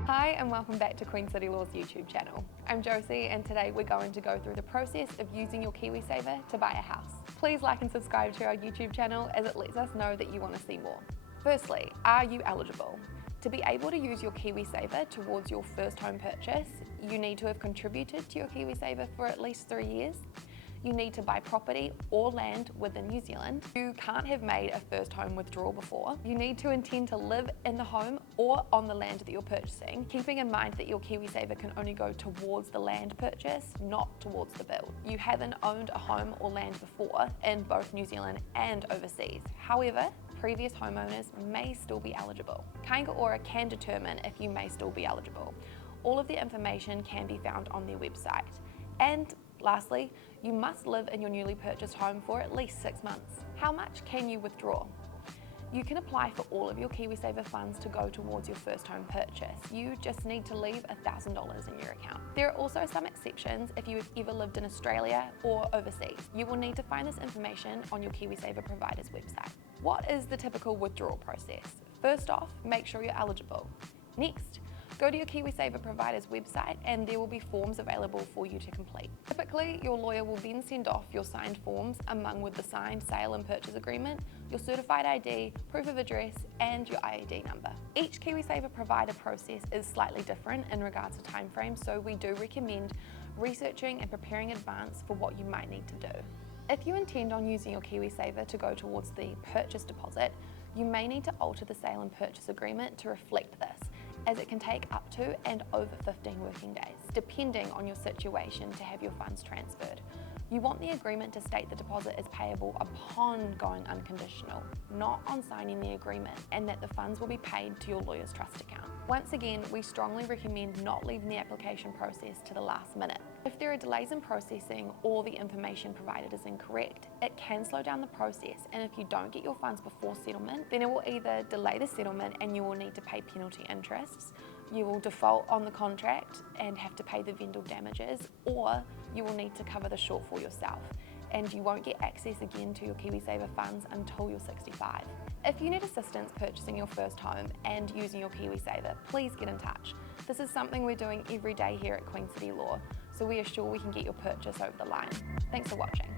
Hi and welcome back to Queen City Law's YouTube channel. I'm Josie and today we're going to go through the process of using your Kiwisaver to buy a house. Please like and subscribe to our YouTube channel as it lets us know that you want to see more. Firstly, are you eligible? To be able to use your Kiwisaver towards your first home purchase, you need to have contributed to your Kiwisaver for at least 3 years. You need to buy property or land within New Zealand. You can't have made a first home withdrawal before. You need to intend to live in the home or on the land that you're purchasing, keeping in mind that your Kiwisaver can only go towards the land purchase, not towards the build. You haven't owned a home or land before in both New Zealand and overseas. However, previous homeowners may still be eligible. Kāinga Ora can determine if you may still be eligible. All of the information can be found on their website. And lastly, you must live in your newly purchased home for at least 6 months. How much can you withdraw? You can apply for all of your Kiwisaver funds to go towards your first home purchase. You just need to leave $1,000 in your account. There are also some exceptions if you have ever lived in Australia or overseas. You will need to find this information on your Kiwisaver provider's website. What is the typical withdrawal process? First off, make sure you're eligible. Next, go to your Kiwisaver provider's website and there will be forms available for you to complete. Typically, your lawyer will then send off your signed forms along with the signed sale and purchase agreement, your certified ID, proof of address, and your IAD number. Each Kiwisaver provider process is slightly different in regards to timeframes, so we do recommend researching and preparing in advance for what you might need to do. If you intend on using your Kiwisaver to go towards the purchase deposit, you may need to alter the sale and purchase agreement to reflect this, as it can take up to and over 15 working days, depending on your situation to have your funds transferred. You want the agreement to state the deposit is payable upon going unconditional, not on signing the agreement, and that the funds will be paid to your lawyer's trust account. Once again, we strongly recommend not leaving the application process to the last minute. If there are delays in processing or the information provided is incorrect, it can slow down the process, and if you don't get your funds before settlement, then it will either delay the settlement and you will need to pay penalty interests, you will default on the contract and have to pay the vendor damages, or you will need to cover the shortfall yourself, and you won't get access again to your Kiwisaver funds until you're 65. If you need assistance purchasing your first home and using your Kiwisaver, please get in touch. This is something we're doing every day here at Queen City Law, so we are sure we can get your purchase over the line. Thanks for watching.